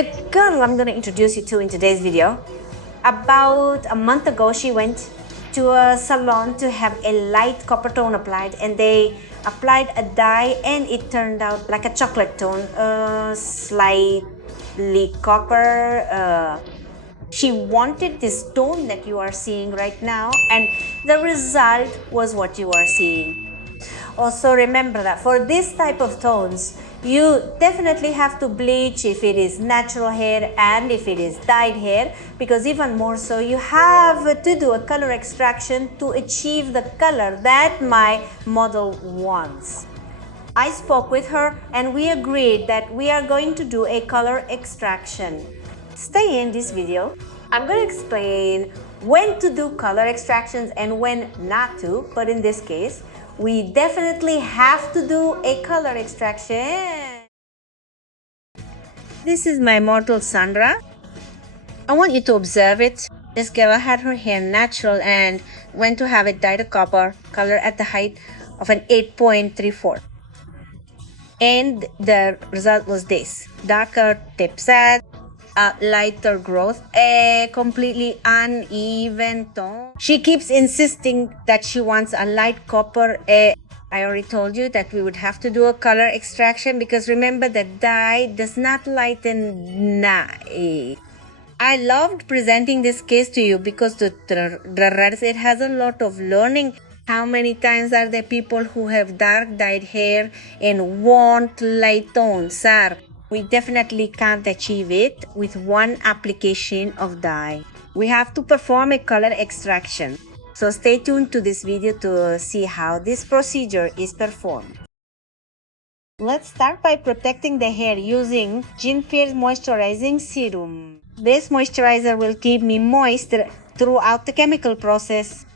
The girl I'm going to introduce you to in today's video, about a month ago, she went to a salon to have a light copper tone applied, and they applied a dye and it turned out like a chocolate tone, slightly copper. She wanted this tone that you are seeing right now, and the result was what you are seeing. Also remember that for this type of tones, you definitely have to bleach if it is natural hair and if it is dyed hair, because even more so, you have to do a color extraction to achieve the color that my model wants. I spoke with her and we agreed that we are going to do a color extraction. Stay in this video. I'm going to explain when to do color extractions and when not to, but in this case, we definitely have to do a color extraction. This is my model Sandra. I want you to observe it. This girl had her hair natural and went to have it dyed a copper color at the height of an 8.34. And the result was this: darker tip set, lighter growth, a completely uneven tone. She keeps insisting that she wants a light copper. I already told you that we would have to do a color extraction, because remember that dye does not lighten dye. I loved presenting this case to you because it has a lot of learning. How many times are there people who have dark dyed hair and want light tones? Sir, we definitely can't achieve it with one application of dye. We have to perform a color extraction. So stay tuned to this video to see how this procedure is performed. Let's start by protecting the hair using Ginfier's Moisturizing Serum. This moisturizer will keep me moist throughout the chemical process.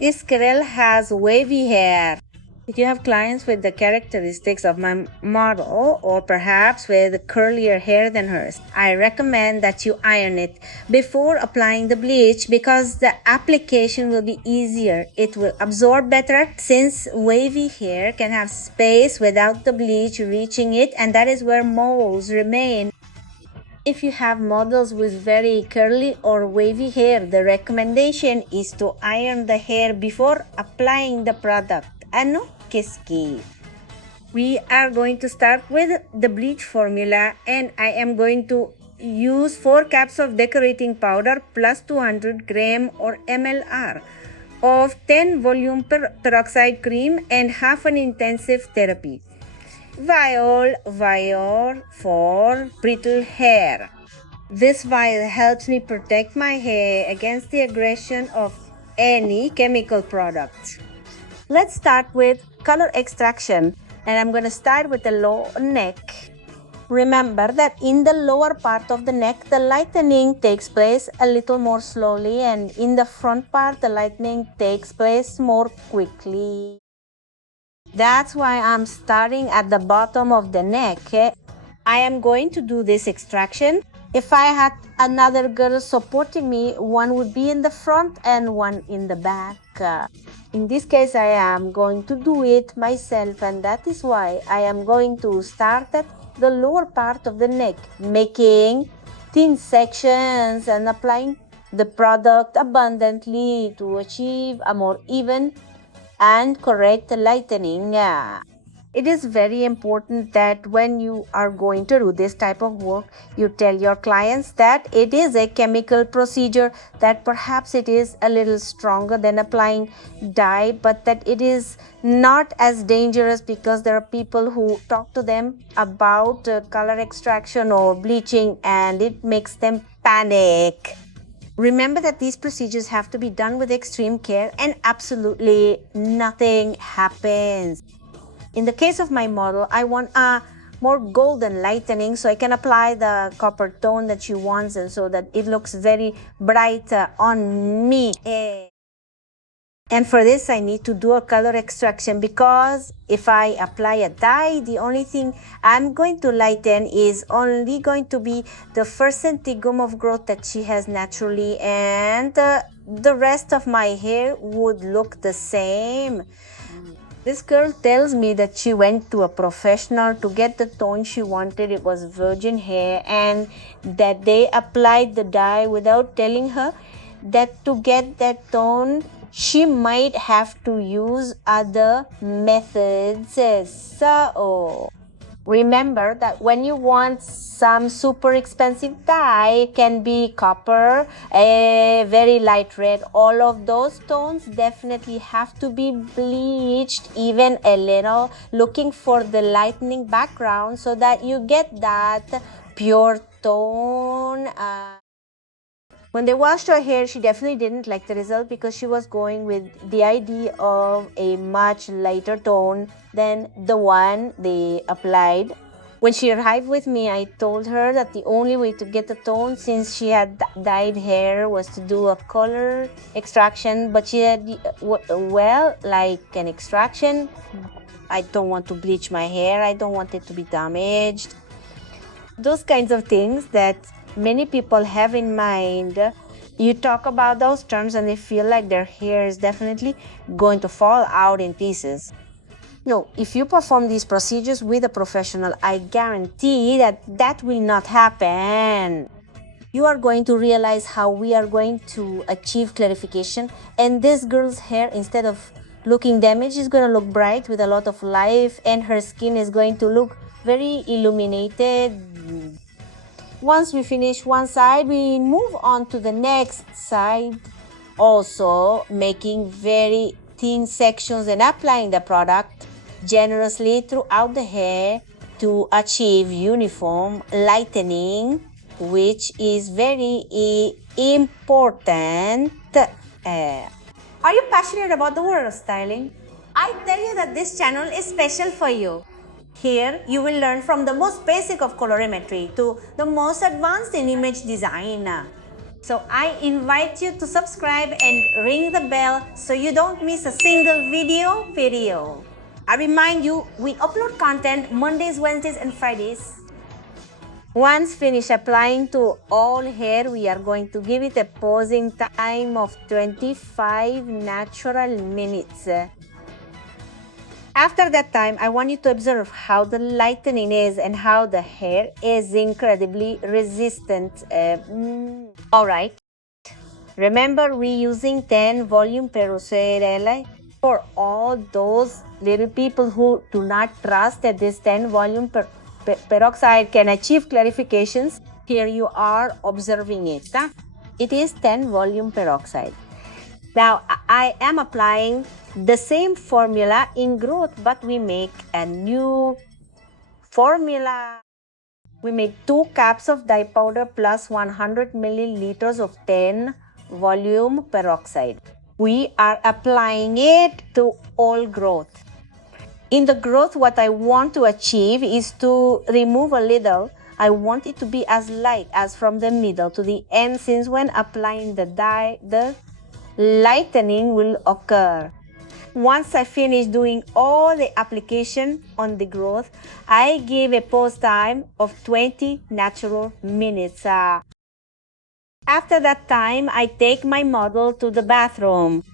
This girl has wavy hair. If you have clients with the characteristics of my model, or perhaps with curlier hair than hers, I recommend that you iron it before applying the bleach, because the application will be easier. It will absorb better, since wavy hair can have space without the bleach reaching it, and that is where moles remain. If you have models with very curly or wavy hair, the recommendation is to iron the hair before applying the product. Ano, kiski? We are going to start with the bleach formula, and I am going to use 4 cups of decorating powder plus 200 gram or ml of 10 volume peroxide cream and half an intensive therapy. Vial for brittle hair. This vial helps me protect my hair against the aggression of any chemical products. Let's start with color extraction, and I'm going to start with the low neck. Remember that in the lower part of the neck, the lightening takes place a little more slowly, and in the front part, the lightening takes place more quickly. That's why I'm starting at the bottom of the neck. I am going to do this extraction. If I had another girl supporting me, one would be in the front and one in the back. In this case, I am going to do it myself, and that is why I am going to start at the lower part of the neck, making thin sections and applying the product abundantly to achieve a more even and correct lightening. It is very important that when you are going to do this type of work, you tell your clients that it is a chemical procedure, that perhaps it is a little stronger than applying dye, but that it is not as dangerous, because there are people who talk to them about color extraction or bleaching and it makes them panic. Remember that these procedures have to be done with extreme care and absolutely nothing happens. In the case of my model, I want a more golden lightening, so I can apply the copper tone that she wants, and so that it looks very bright on me. And for this, I need to do a color extraction, because if I apply a dye, the only thing I'm going to lighten is only going to be the first centigum of growth that she has naturally, and the rest of my hair would look the same. This girl tells me that she went to a professional to get the tone she wanted. It was virgin hair, and that they applied the dye without telling her that to get that tone she might have to use other methods. So remember that when you want some super expensive dye, it can be copper, a very light red, all of those tones definitely have to be bleached even a little, looking for the lightening background so that you get that pure tone. When they washed her hair, she definitely didn't like the result because she was going with the idea of a much lighter tone than the one they applied. When she arrived with me, I told her that the only way to get the tone, since she had dyed hair, was to do a color extraction. But she said, well, like an extraction, I don't want to bleach my hair. I don't want it to be damaged. Those kinds of things that many people have in mind. You talk about those terms and they feel like their hair is definitely going to fall out in pieces. No, if you perform these procedures with a professional, I guarantee that that will not happen. You are going to realize how we are going to achieve clarification, and this girl's hair, instead of looking damaged, is going to look bright with a lot of life, and her skin is going to look very illuminated. Once we finish one side, we move on to the next side, also making very thin sections and applying the product generously throughout the hair to achieve uniform lightening, which is very important. Are you passionate about the world of styling? I tell you that this channel is special for you. Here, you will learn from the most basic of colorimetry to the most advanced in image design. So I invite you to subscribe and ring the bell so you don't miss a single video. I remind you, we upload content Mondays, Wednesdays, and Fridays. Once finished applying to all hair, we are going to give it a posing time of 25 natural minutes. After that time, I want you to observe how the lightening is and how the hair is incredibly resistant. Alright, remember reusing 10 volume peroxide for all those little people who do not trust that this 10 volume peroxide can achieve clarifications. Here you are observing it. It is 10 volume peroxide. Now, I am applying the same formula in growth, but we make a new formula. We make 2 cups of dye powder plus 100 milliliters of 10 volume peroxide. We are applying it to all growth. In the growth, what I want to achieve is to remove a little. I want it to be as light as from the middle to the end, since when applying the dye, the lightening will occur. Once I finish doing all the application on the growth, I give a pause time of 20 natural minutes. After that time, I take my model to the bathroom.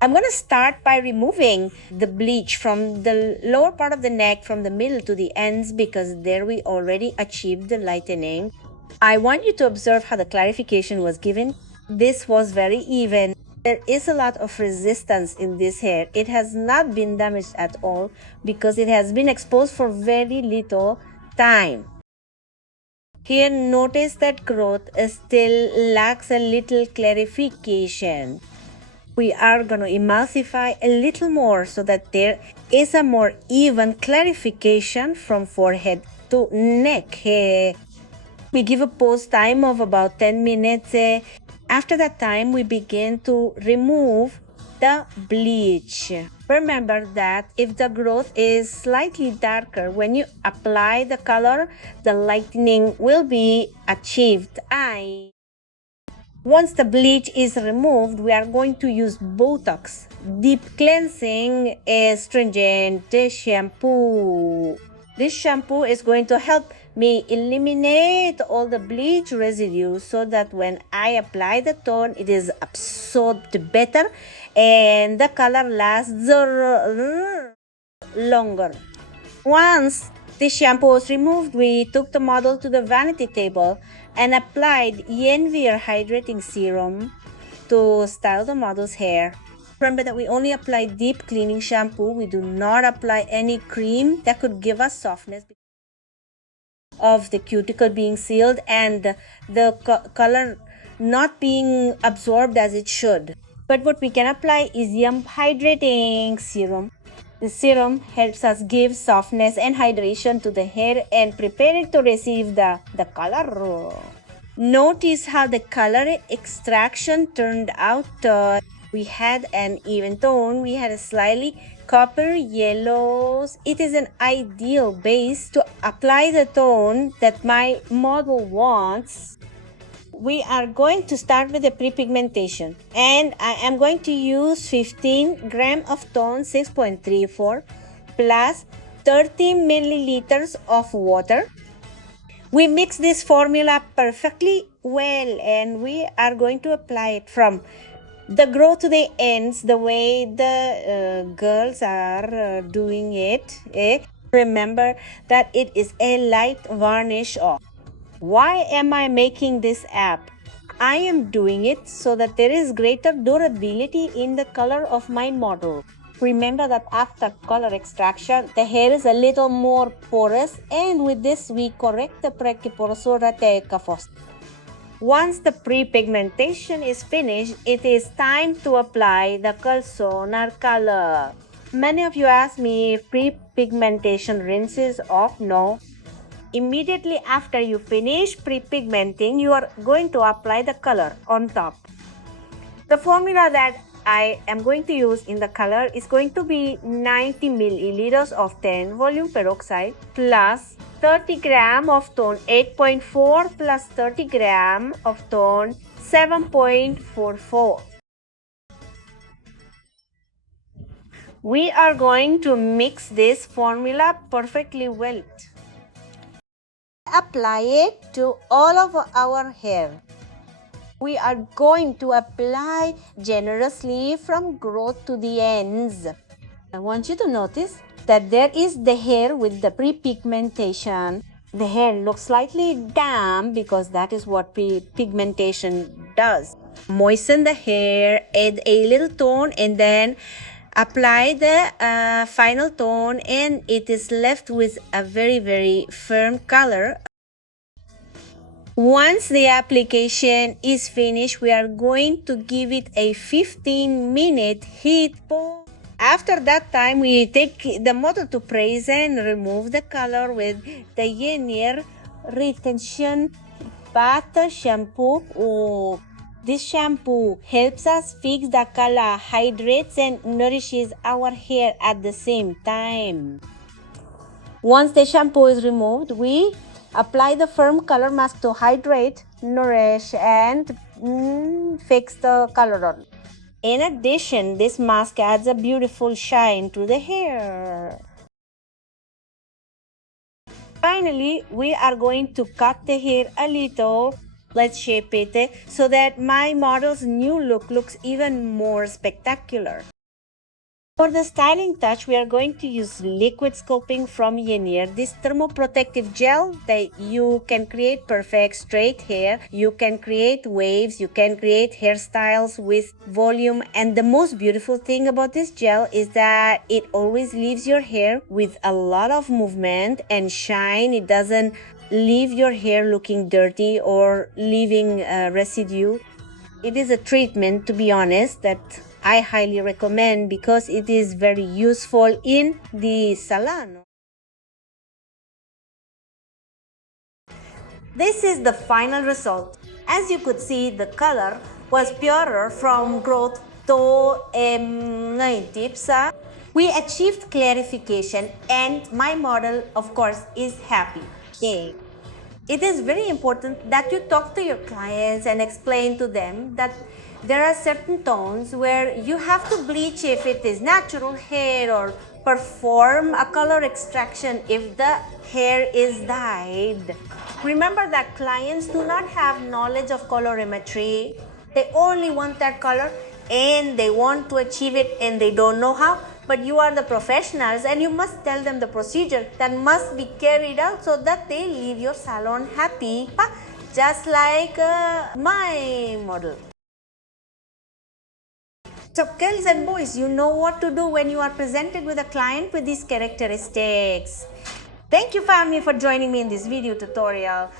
I'm going to start by removing the bleach from the lower part of the neck, from the middle to the ends, because there we already achieved the lightening. I want you to observe how the clarification was given. This was very even. There is a lot of resistance in this hair. It has not been damaged at all because it has been exposed for very little time. Here, notice that growth still lacks a little clarification. We are going to emulsify a little more so that there is a more even clarification from forehead to neck. We give a pause time of about 10 minutes. After that time, we begin to remove the bleach. Remember that if the growth is slightly darker, when you apply the color, the lightening will be achieved. Once the bleach is removed, we are going to use Botox Deep Cleansing Astringent Shampoo. This shampoo is going to help me eliminate all the bleach residue so that when I apply the tone, it is absorbed better and the color lasts longer. Once the shampoo was removed, we took the model to the vanity table and applied Yenvier hydrating serum to style the model's hair. Remember that we only apply deep cleaning shampoo. We do not apply any cream that could give us softness of the cuticle being sealed and the color not being absorbed as it should. But what we can apply is Yum hydrating serum. The serum helps us give softness and hydration to the hair and prepare it to receive the color. Notice how the color extraction turned out. We had an even tone. We had a slightly copper yellows. It is an ideal base to apply the tone that my model wants. We are going to start with the pre-pigmentation, and I am going to use 15 grams of tone 6.34 plus 30 milliliters of water. We mix this formula perfectly well, and we are going to apply it from the growth to the ends the way the girls are doing it. Remember that it is a light varnish off. Why am I making this app? I am doing it so that there is greater durability in the color of my model. Remember that after color extraction, the hair is a little more porous, and with this we correct the prekiporosura teikafos. Once the pre-pigmentation is finished, it is time to apply the calzonar color. Many of you ask me if pre-pigmentation rinses off. No. Immediately after you finish pre-pigmenting, you are going to apply the color on top. The formula that I am going to use in the color is going to be 90 milliliters of 10 volume peroxide plus 30 gram of tone 8.4 plus 30 gram of tone 7.44. We are going to mix this formula perfectly well. Apply it to all of our hair. We are going to apply generously from growth to the ends. I want you to notice that there is the hair with the pre-pigmentation. The hair looks slightly damp because that is what pre-pigmentation does. Moisten the hair, add a little tone, and then apply the final tone, and it is left with a very, very firm color. Once the application is finished, we are going to give it a 15-minute heat pause. After that time, we take the model to press and remove the color with the Yenir Retention Bath Shampoo. This shampoo helps us fix the color, hydrates and nourishes our hair at the same time. Once the shampoo is removed, we apply the firm color mask to hydrate, nourish and fix the color on. In addition, this mask adds a beautiful shine to the hair. Finally, we are going to cut the hair a little. Let's shape it so that my model's new look looks even more spectacular. For the styling touch, we are going to use liquid sculpting from Yenir. This thermoprotective gel that you can create perfect straight hair, you can create waves, you can create hairstyles with volume, and the most beautiful thing about this gel is that it always leaves your hair with a lot of movement and shine. It doesn't leave your hair looking dirty or leaving residue. It is a treatment, to be honest, that I highly recommend because it is very useful in the salon. This is the final result. As you could see, the color was purer from growth to tips. We achieved clarification, and my model, of course, is happy. Yay! It is very important that you talk to your clients and explain to them that there are certain tones where you have to bleach if it is natural hair or perform a color extraction if the hair is dyed. Remember that clients do not have knowledge of colorimetry. They only want that color and they want to achieve it and they don't know how. but you are the professionals and you must tell them the procedure that must be carried out so that they leave your salon happy, just like my model. So girls and boys, you know what to do when you are presented with a client with these characteristics. Thank you family for joining me in this video tutorial.